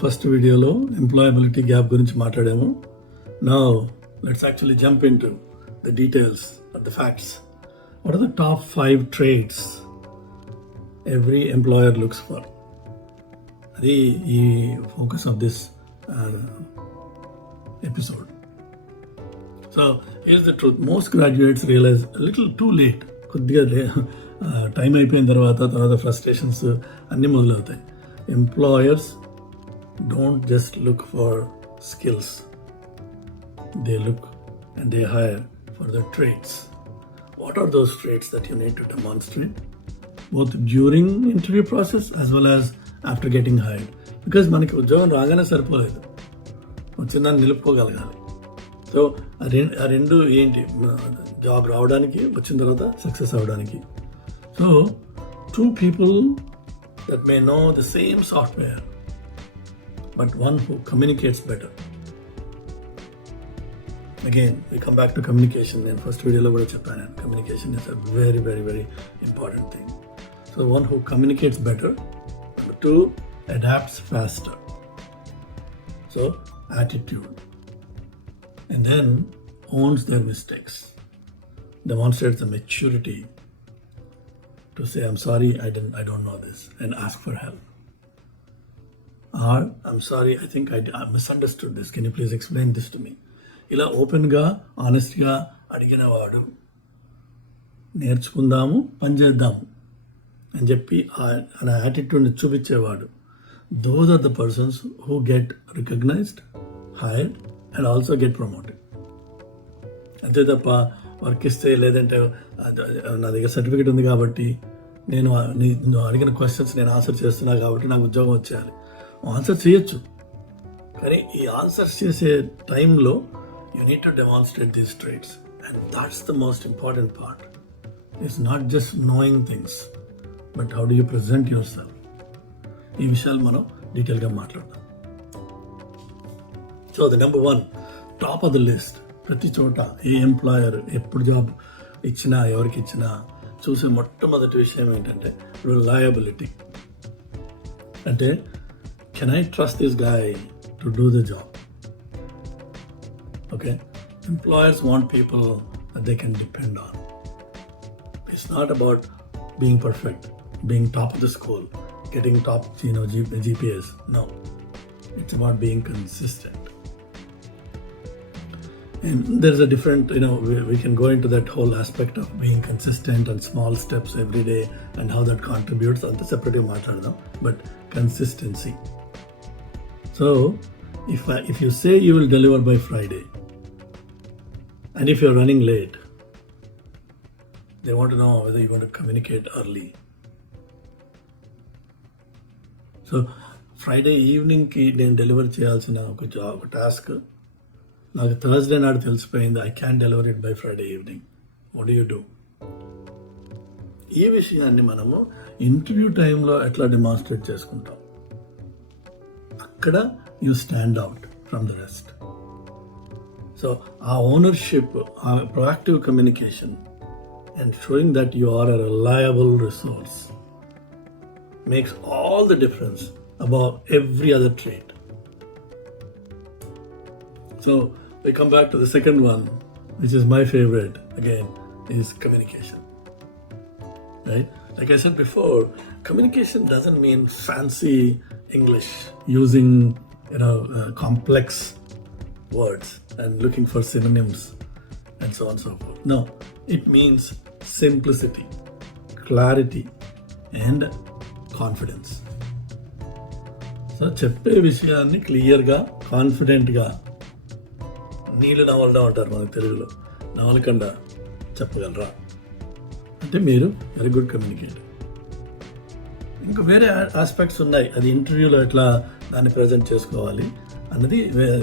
ఫస్ట్ వీడియోలో employability gap గురించి మాట్లాడాము. Now let's actually jump in to the details of the facts. What are the top 5 trades every employer looks for? అది ఈ focus of this episode. So here's the truth, most graduates realize little too late. కొద్దిగా time అయిపోయిన తర్వాత frustrations అన్నీ మొదలవుతాయి. Employers don't just look for skills, they look and they hire for the traits. What are those traits that you need to demonstrate both during interview process as well as after getting hired? Because మనకి ఉద్యోగం రాగానే సరిపోలేదు, వచ్చిందాన్ని నిలుపుకోగలగాలి. సో ఆ రెండు ఏంటి? జాబ్ రావడానికి, వచ్చిన తర్వాత సక్సెస్ అవ్వడానికి. సో 2 people that may know the same software but one who communicates better. Again, we come back to communication. In first video lo kuda cheppanu, communication is a very, very, very important thing. So one who communicates better. Number 2, adapts faster. So attitude. And then owns their mistakes. Demonstrates the maturity to say, I'm sorry, I don't know this, and ask for help. Or, I'm sorry, I think I misunderstood this. Can you please explain this to me? ఇలా ఓపెన్గా, ఆనెస్ట్గా అడిగిన వాడు, నేర్చుకుందాము, పనిచేద్దాము అని చెప్పి ఆ యాటిట్యూడ్ని చూపించేవాడు, those are the persons who get recognised, hired and also get promoted. అంతే తప్ప వర్క్ ఇస్తే, లేదంటే నా దగ్గర సర్టిఫికేట్ ఉంది కాబట్టి, నేను అడిగిన క్వశ్చన్స్ నేను ఆన్సర్ చేస్తున్నా కాబట్టి నాకు ఉద్యోగం వచ్చేయాలి. ఆన్సర్ చేయొచ్చు, కానీ ఈ ఆన్సర్స్ చేసే టైంలో you need to demonstrate these traits, and that's the most important part. It's not just knowing things, but how do you present your self. ఈ విషయాలు మనం డీటెయిల్గా మాట్లాడదాం. So the number 1, top of the list. ప్రతి చోట ఏ ఎంప్లాయర్ ఎప్పుడు జాబ్ ఇచ్చినా, ఎవరికి ఇచ్చినా చూసే మొట్టమొదటి విషయం ఏంటంటే రిలయబిలిటీ. అంటే can I trust this guy to do the job? Okay, employers want people that they can depend on. It's not about being perfect, being top of the school, getting top GPAs. No, it's about being consistent. And there's a different, we can go into that whole aspect of being consistent and small steps every day and how that contributes on the separate matter, but consistency. So, if you say you will deliver by Friday, and if you're running late, they want to know whether you're going to communicate early. So, Friday evening ki నేను డెలివర్ చేయాల్సిన ఒక టాస్క్ నాకు థర్స్డే నాడు తెలిసిపోయింది, I can't deliver it by Friday evening. What do you do? ఈ విషయాన్ని మనము ఇంటర్వ్యూ టైంలో ఎట్లా డెమాన్స్ట్రేట్ చేసుకుంటాం? అక్కడ you stand out from the rest. So ఆ ఓనర్షిప్, ఆ proactive communication and showing that you are a reliable resource makes all the difference about every other trait. So we come back to the second one, which is my favorite, again, is communication. Right? Like I said before, communication doesn't mean fancy English, using complex words and looking for synonyms and so on and so forth. No, it means simplicity, clarity and confidence. So చెప్పే విషయాన్ని క్లియర్గా, కాన్ఫిడెంట్గా, నీళ్ళు నవలడం అంటారు మనకు తెలుగులో, నవలకుండా చెప్పగలరా అంటే మీరు వెరీ గుడ్ కమ్యూనికేటర్. ఇంకా వేరే ఆస్పెక్ట్స్ ఉన్నాయి, అది ఇంటర్వ్యూలో ఎట్లా దాన్ని ప్రజెంట్ చేసుకోవాలి అన్నది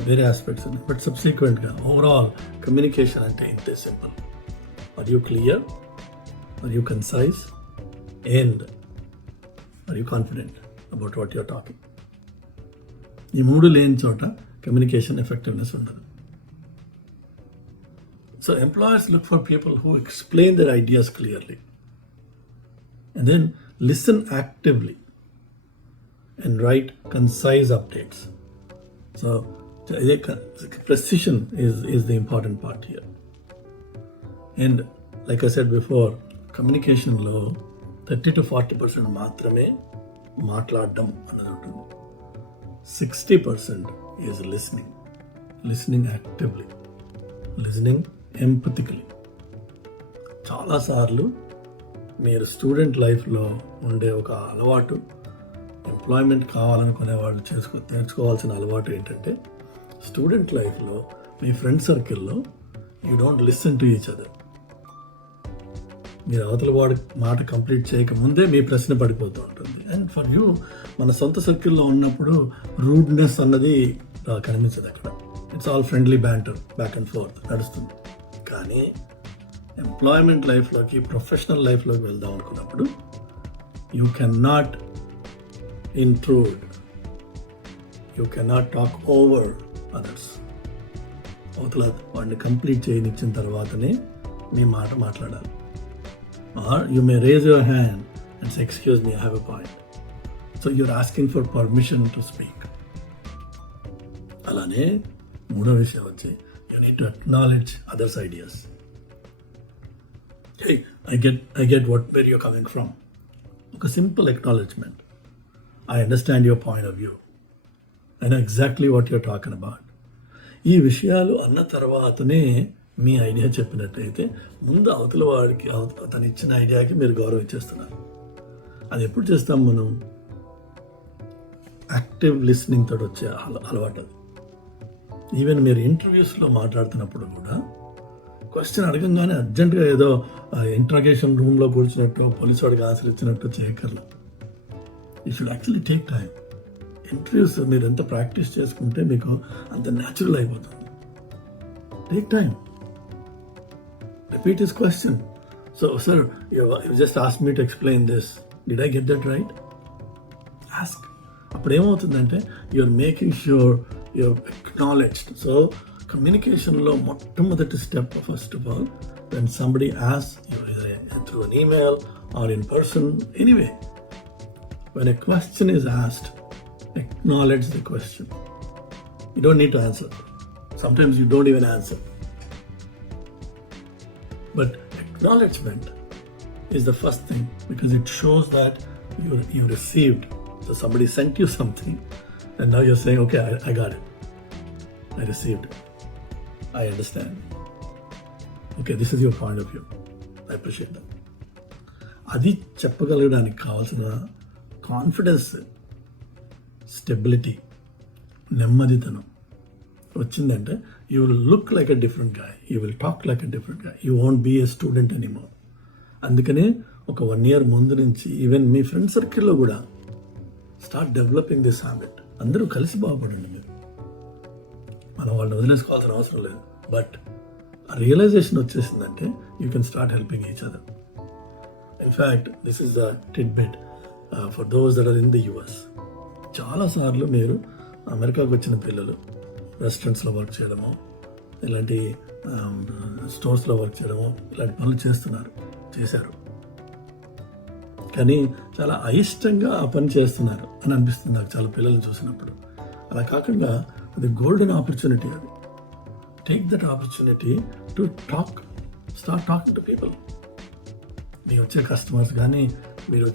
వేరే ఆస్పెక్ట్స్ ఉన్నాయి. బట్ సబ్సిక్వెంట్గా ఓవరాల్ కమ్యూనికేషన్ అంటే ఇంతే simple. Are you clear, are you concise, and are you confident about what you're talking. ఈ 3 లేని చోట కమ్యూనికేషన్ ఎఫెక్టివ్నెస్ ఉండదు. So employers look for people who explain their ideas clearly and then listen actively and write concise updates. So precision is the important part here. And like I said before, communication లో 30 to 40% మాత్రమే మాట్లాడడం అన్నది ఉంటుంది. 60% is listening actively, listening empathically. చాలాసార్లు మీరు స్టూడెంట్ లైఫ్లో ఉండే ఒక అలవాటు, ఎంప్లాయ్మెంట్ కావాలనుకునే వాళ్ళు నేర్చుకోవాల్సిన అలవాటు ఏంటంటే, స్టూడెంట్ లైఫ్లో మీ ఫ్రెండ్ సర్కిల్లో you don't listen to each other. మీరు అవతల వాడి మాట కంప్లీట్ చేయకముందే మీ ప్రశ్న పడిపోతూ ఉంటుంది. అండ్ ఫర్ యూ, మన సొంత సర్కిల్లో ఉన్నప్పుడు రూడ్నెస్ అన్నది కనిపించదు అక్కడ. It's all friendly banter, back and fourth నడుస్తుంది. కానీ ఎంప్లాయ్మెంట్ లైఫ్లోకి, ప్రొఫెషనల్ లైఫ్లోకి వెళ్దాం అనుకున్నప్పుడు you can not intrude, you can not talk over others. అవతల వాడిని కంప్లీట్ చేయనిచ్చిన తర్వాతనే మీ మాట మాట్లాడాలి. Or you may raise your hand and say, excuse me, I have a point. So you're asking for permission to speak. అలానే మూడో విషయం వచ్చి, you need to acknowledge others' ideas. Hey, I get where you're coming from. A simple acknowledgement. I understand your point of view. I know exactly what you're talking about. ఈ విషయాలు అన్న తర్వాతనే మీ ఐడియా చెప్పినట్టయితే, ముందు అవతల వాడికి అతను ఇచ్చిన ఐడియాకి మీరు గౌరవం ఇచ్చేస్తున్నారు. అది ఎప్పుడు చేస్తాం మనం? యాక్టివ్ లిస్నింగ్ తోటి వచ్చే అలవాటు అది. ఈవెన్ మీరు ఇంటర్వ్యూస్లో మాట్లాడుతున్నప్పుడు కూడా క్వశ్చన్ అడగంగానే అర్జెంటుగా ఏదో ఇంట్రాగేషన్ రూమ్లో కూర్చున్నట్టు, పోలీసు వాడికి ఆన్సర్ ఇచ్చినట్టు చేయక్కర్లేదు. You should actually take time. Interviews మీరు ఎంత ప్రాక్టీస్ చేసుకుంటే మీకు అంత న్యాచురల్ అయిపోతుంది. Take time. Repeat his question. So, sir, you just asked me to explain this. Did I get that right? Ask. అప్పుడు ఏమవుతుందంటే, you're making sure you're acknowledged. So, communicationలో మొట్టమొదటి step, first of all, when somebody asks you, either through an email or in person, anyway, when a question is asked, acknowledge the question. You don't need to answer. Sometimes you don't even answer. But acknowledgement is the first thing, because it shows that you received. So somebody sent you something and now you're saying, okay, I got it. I received it. I understand. Okay, this is your point of view. I appreciate that. అది చెప్పగలగడానికి కావాల్సిన confidence, stability, నెమ్మదితనం వచ్చిందంటే, you will look like a different guy, you will talk like a different guy, you won't be a student anymore. అందుకనే ఒక 1 year ముందు నుంచి ఈవెన్ మీ ఫ్రెండ్ సర్కిల్లో కూడా స్టార్ట్ డెవలపింగ్ దిస్ హ్యాబిట్. అందరూ కలిసి బాగుపడండి. మీరు మనం వాళ్ళని వదిలేసుకోవాల్సిన అవసరం లేదు. బట్ ఆ రియలైజేషన్ వచ్చేసిందంటే you can start helping each other. In fact this is the tidbit for those that are in the US. చాలాసార్లు మీరు అమెరికాకు వచ్చిన పిల్లలు రెస్టారెంట్స్లో వర్క్ చేయడము, ఇలాంటి స్టోర్స్లో వర్క్ చేయడము, ఇలాంటి పనులు చేశారు. కానీ చాలా అయిష్టంగా ఆ పని చేస్తున్నారు అని అనిపిస్తుంది నాకు చాలా పిల్లలు చూసినప్పుడు. అలా కాకుండా అది గోల్డెన్ ఆపర్చునిటీ. అది take that opportunity to start talking to people. మీ వచ్చే కస్టమర్స్ కానీ, మీరు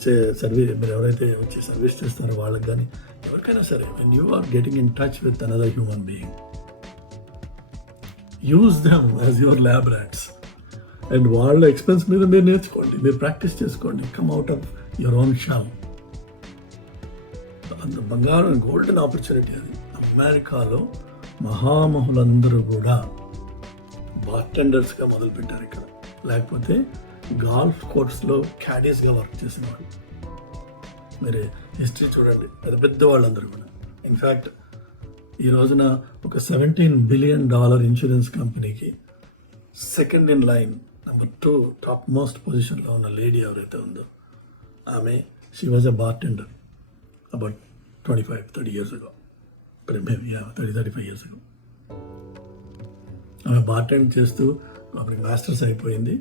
ఎవరైతే వచ్చి సర్వీస్ చేస్తారో వాళ్ళకి కానీ, ఎవరికైనా సరే, when you are getting in touch with another human being, use them as your lab rats. And వాళ్ళ ఎక్స్పెన్స్ మీద మీరు నేర్చుకోండి, మీరు ప్రాక్టీస్ చేసుకోండి. Come out of your own shell. అంత బంగారం, గోల్డెన్ ఆపర్చునిటీ అది. అమెరికాలో మహామహులందరూ కూడా బార్టెండర్స్గా మొదలుపెట్టారు ఇక్కడ. లేకపోతే గాల్ఫ్ కోర్ట్స్లో క్యాడీస్గా వర్క్ చేసేవాళ్ళు. మీరు హిస్టరీ చూడండి, పెద్ద వాళ్ళందరూ కూడా. ఇన్ఫ్యాక్ట్ ఈ రోజున ఒక $17 billion ఇన్సూరెన్స్ కంపెనీకి second in line, number 2 top most పొజిషన్లో ఉన్న లేడీ ఎవరైతే ఉందో, ఆమె she was a bartender about 25-30 years ago. Maybe 30-35 years ago. ఆమె బార్టెండ్ చేస్తూ ఆమెకి మాస్టర్స్ అయిపోయింది.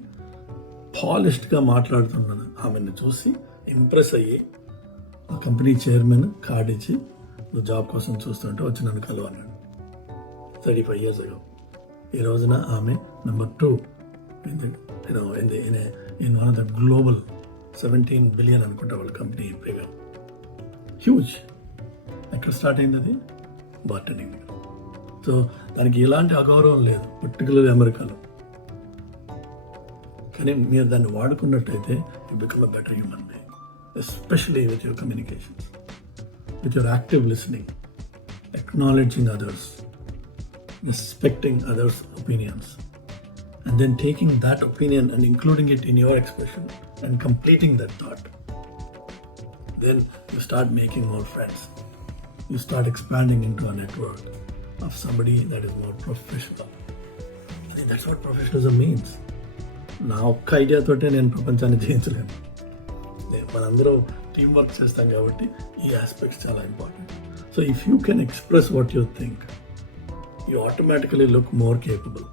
పాలిష్డ్గా మాట్లాడుతున్నాను ఆమెను చూసి ఇంప్రెస్ అయ్యి ఆ కంపెనీ చైర్మన్ కార్డ్ ఇచ్చి నువ్వు జాబ్ కోసం చూస్తుంటే వచ్చి నన్ను కలువు అన్నాడు 35 years ago. ఈ రోజున ఆమె నెంబర్ 2 in one of the global 17 billion అనుకుంటా వాళ్ళ కంపెనీ ప్రీమియం హ్యూజ్. ఎక్కడ స్టార్ట్ అయింది అది? బార్టెనింగ్. సో దానికి ఎలాంటి అగౌరవం లేదు, పర్టికులర్లీ అమెరికాలో. కానీ మీరు దాన్ని వాడుకున్నట్టయితే you become a better human being, especially with your communications, with your active listening, acknowledging others, respecting others' opinions, and then taking that opinion and including it in your expression and completing that thought. Then you start making more friends. You start expanding into a network of somebody that is more professional. I think that's what professionalism means. నా ఒక్క ఐడియాతోటే నేను ప్రపంచాన్ని జయించలేను. మనందరం team work చేస్తాం కాబట్టి ఈ ఆస్పెక్ట్స్ చాలా important. So if you can express what you think, you automatically look more capable.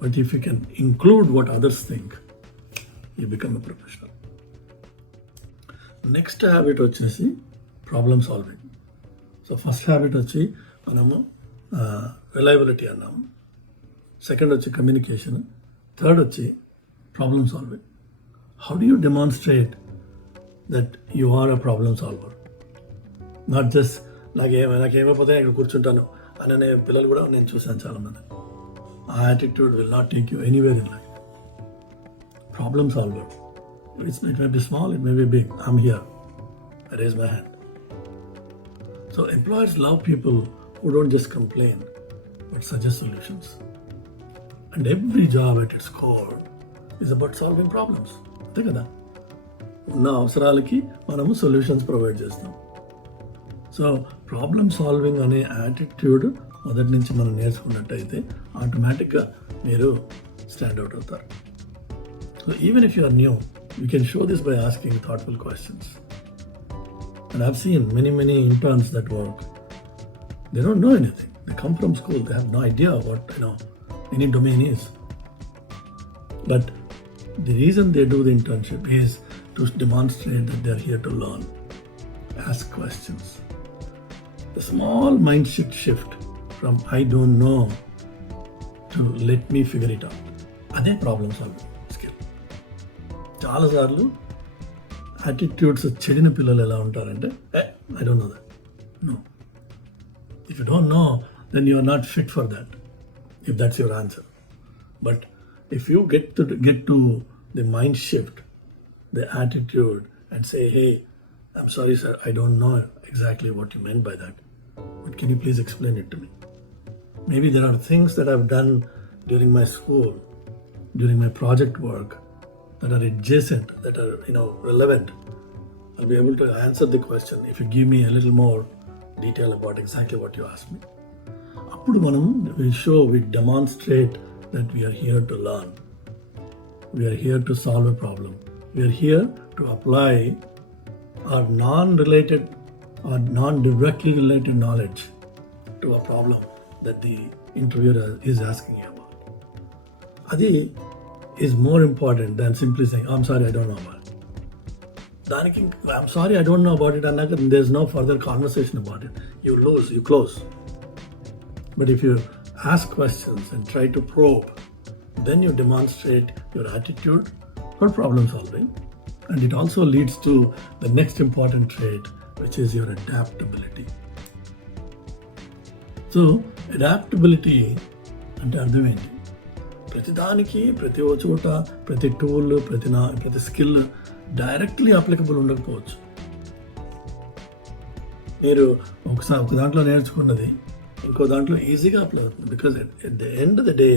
But if you can include what others think, you become a professional. Next habit వచ్చేసి problem solving. So first habit వచ్చి మనము reliability అన్నాము, సెకండ్ వచ్చి communication, third వచ్చి problem solving. How do you demonstrate that you are a problem solver? Not just నాకేమైపోతే ఇక్కడ కూర్చుంటాను అనే పిల్లలు కూడా నేను చూశాను చాలామంది. ఆ attitude will not take you anywhere in life. Problem solver. It may be small, it may be big. I'm here, I raise my hand. So employers love people who don't just complain but suggest solutions. And every job at its core is about solving problems. అంతే కదా, ఉన్న అవసరాలకి మనము solutions provide చేస్తాం. So problem solving అనే attitude మొదటి నుంచి మనం నేర్చుకున్నట్టయితే ఆటోమేటిక్గా మీరు స్టాండ్ అవుట్ అవుతారు. So even if you are new, you can show this by asking thoughtful questions. And I've seen many interns that work. They don't know anything. They come from school, they have no idea what any domain is. But the reason they do the internship is to demonstrate that they are here to learn. Ask questions. The small mindset shift from I don't know to let me figure it out. అదే problem solving skill. చాలాసార్లు attitudes చెడిన పిల్లలు ఎలా ఉంటారంటే, I don't know that. No, if you don't know then you are not fit for that, if that's your answer. But if you get to the mind shift, the attitude and say, hey, I'm sorry sir, I don't know exactly what you meant by that, but can you please explain it to me? Maybe there are things that I've done during my school, during my project work, that are adjacent, that are relevant. I'll be able to answer the question if you give me a little more detail about exactly what you asked me. Appudu manam we demonstrate that we are here to learn. We are here to solve a problem. We are here to apply our non-related or non-directly related knowledge to a problem that the interviewer is asking you about. Adi is more important than simply saying, I'm sorry, I don't know about it. Daniki, I'm sorry, I don't know about it, and there's no further conversation about it. You lose, you close. But if you ask questions and try to probe, then you demonstrate your attitude for problem solving. And it also leads to the next important trait, which is your adaptability. So, adaptability అంటే అర్థం ఏంటి? ప్రతి దానికి, ప్రతి చోట, ప్రతి టూల్, ప్రతి skill directly applicable ఉండకపోవచ్చు. మీరు ఒక దాంట్లో నేర్చుకున్నది ఇంకో దాంట్లో ఈజీగా అప్లై అవుతుంది. Because at the end of the day,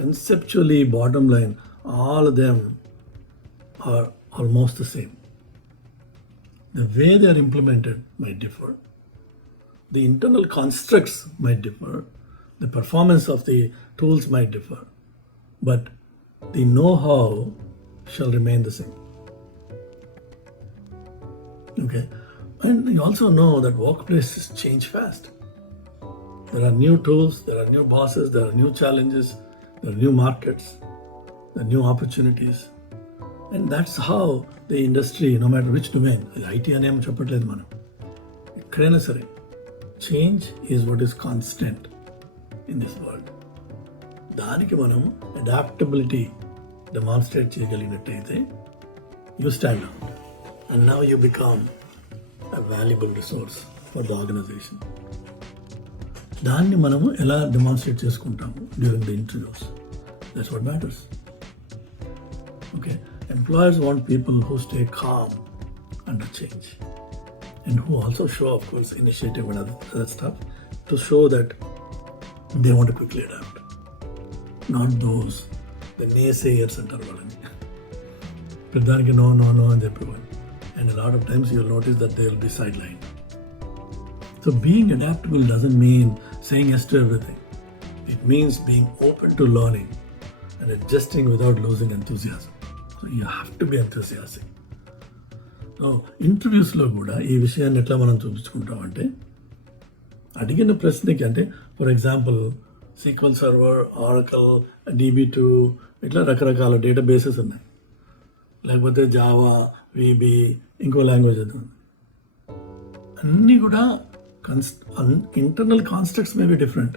conceptually, bottom line, all of them are almost the same. The way they are implemented might differ. The internal constructs might differ. The performance of the tools might differ. But the know-how shall remain the same. Okay? And you also know that workplaces change fast. There are new tools, there are new bosses, there are new challenges, there are new markets, there are new opportunities. And that's how the industry, no matter which domain, IT అనేం చెప్పట్లేదు మనం, ఎక్కడైనా సరే, change is what is constant in this world. దానికి మనం adaptability demonstrate చేయగలిగినట్టయితే you stand out and now you become a valuable resource for the organization. దాన్ని మనము ఎలా డెమాన్స్ట్రేట్ చేసుకుంటాము during the interviews, that's what matters. Okay, employers want people who stay calm under change and who also show, of course, initiative and other stuff to show that they want to quickly adapt. Not those, the naysayers అంటారు వాళ్ళని, ప్రధానికి no no no అని చెప్పేవాళ్ళు. And a lot of times you'll notice that they will be sidelined. So being adaptable doesn't mean saying yes to everything. It means being open to learning and adjusting without losing enthusiasm. So you have to be enthusiastic. ఇంటర్వ్యూస్లో కూడా ఈ విషయాన్ని ఎట్లా మనం చూపించుకుంటామంటే, అడిగిన ప్రశ్నకి, అంటే for example sequel server, oracle, DB2 ఇట్లా రకరకాల డేటాబేసెస్ ఉన్నాయి, లేకపోతే జావా, VB, ఇంకో లాంగ్వేజ్ అది, అన్నీ కూడా internal constructs may be different,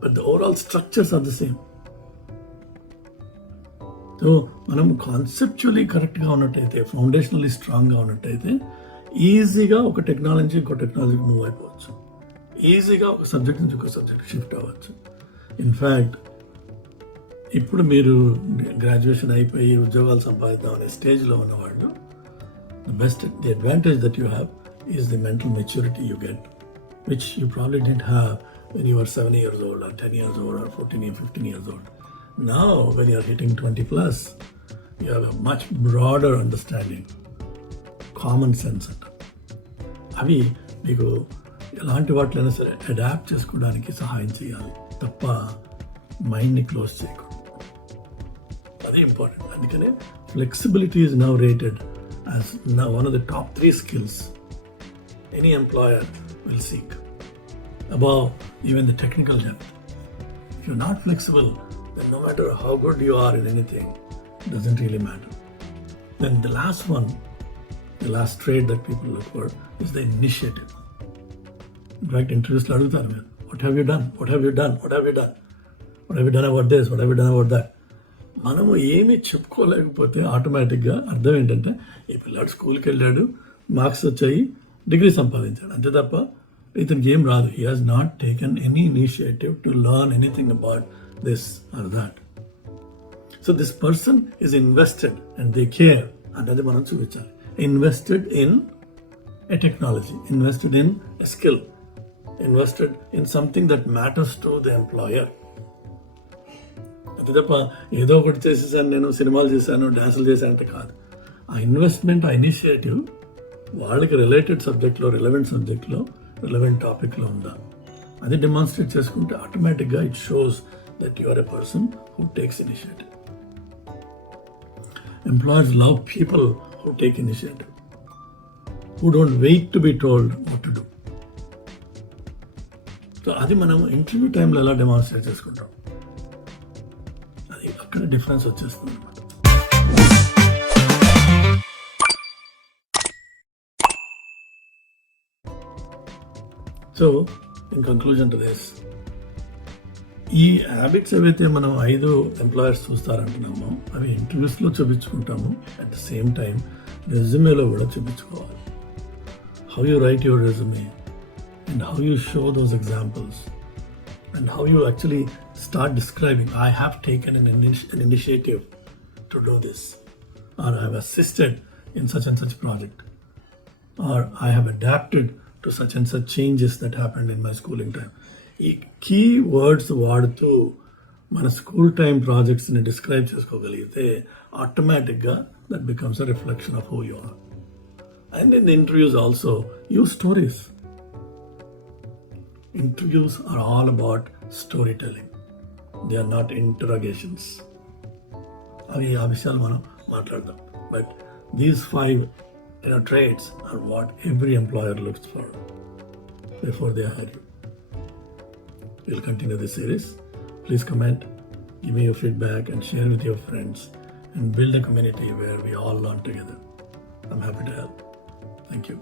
but the overall structures are the same. So మనం కాన్సెప్చువల్లీ కరెక్ట్గా ఉన్నట్టయితే, ఫౌండేషనల్లీ స్ట్రాంగ్గా ఉన్నట్టయితే, ఈజీగా ఒక టెక్నాలజీ ఇంకో టెక్నాలజీకి మూవ్ అయిపోవచ్చు, ఈజీగా ఒక సబ్జెక్ట్ నుంచి ఒక సబ్జెక్ట్ షిఫ్ట్ అవ్వచ్చు. ఇన్ఫ్యాక్ట్ ఇప్పుడు మీరు గ్రాడ్యుయేషన్ అయిపోయి ఉద్యోగాలు సంపాదిద్దాం అనే స్టేజ్లో ఉన్నవాళ్ళు, the advantage that you have is the mental maturity you get, which you probably didn't have when you were 7 years old or 10 years old or 14 or 15 years old. Now, when you are hitting 20 plus, you have a much broader understanding, common sense. అవి మీకు ఎలాంటి వాటిలైనా సరే అడాప్ట్ చేసుకోవడానికి సహాయం చేయాలి తప్ప మైండ్ని క్లోజ్ చేయకూడదు. అది ఇంపార్టెంట్. అందుకనే flexibility is now rated as one of the top 3 skills any employer will seek, above even the technical depth. If you're not flexible, then no matter how good you are in anything, it doesn't really matter. Then the last one, the last trait that people look for is the initiative. Right? Interviews lo adugutaru meer, what have you done? What have you done? What have you done? What have you done about this? What have you done about that? మనము ఏమి చెప్పుకోలేకపోతే ఆటోమేటిక్గా అర్థం ఏంటంటే, ఈ పిల్లాడు స్కూల్కి వెళ్ళాడు, మార్క్స్ వచ్చాయి, డిగ్రీ సంపాదించాడు, అంతే తప్ప ఇతనికి ఏం రాదు. He has not taken any initiative to learn anything about this or that. So this person is invested and they care అనేది మనం చూపించాలి. Invested in a technology, invested in a skill, invested in something that matters to the employer. అంతే తప్ప ఏదో ఒకటి చేసేసాను, నేను సినిమాలు చేశాను, డ్యాన్సులు చేశాను అంటే కాదు. ఆ ఇన్వెస్ట్మెంట్, ఆ ఇనిషియేటివ్ వాళ్ళకి రిలేటెడ్ సబ్జెక్ట్లో, రిలవెంట్ సబ్జెక్ట్లో, రిలవెంట్ టాపిక్లో ఉందా, అది డెమాన్స్ట్రేట్ చేసుకుంటే ఆటోమేటిక్గా it shows that you are a person who takes initiative. Employers love people who take initiative, who don't wait to be told what to do. So అది మనం ఇంటర్వ్యూ టైంలో ఎలా డెమాన్స్ట్రేట్ చేసుకుంటాం, అది అక్కడ డిఫరెన్స్ వచ్చేస్తుంది అన్నమాట. So in conclusion to this, ఈ హ్యాబిట్స్ ఏవైతే మనం 5 ఎంప్లాయర్స్ చూస్తారంటున్నామో అవి ఇంటర్వ్యూస్లో చూపించుకుంటాము, అట్ ద సేమ్ టైం రెజ్యూమేలో కూడా చూపించుకోవాలి. How you right your resume and how you show those examples and how you actually start describing, I have taken an initiative to do this, or I have assisted in such and such project, or I have adapted to such and such changes that happened in my schooling time. ఈ key words వాడుతూ మన school time ప్రాజెక్ట్స్ని describe చేసుకోగలిగితే ఆటోమేటిక్గా that becomes a reflection of who you are. And in the interviews also use stories. Interviews are all about story telling, they are not interrogations. అవి ఆ విషయాలు మనం మాట్లాడదాం. But these 5 traits are what every employer looks for before they hire you. We'll continue this series. Please comment, give me your feedback and share with your friends. and build a community where we all learn together. I'm happy to help. Thank you.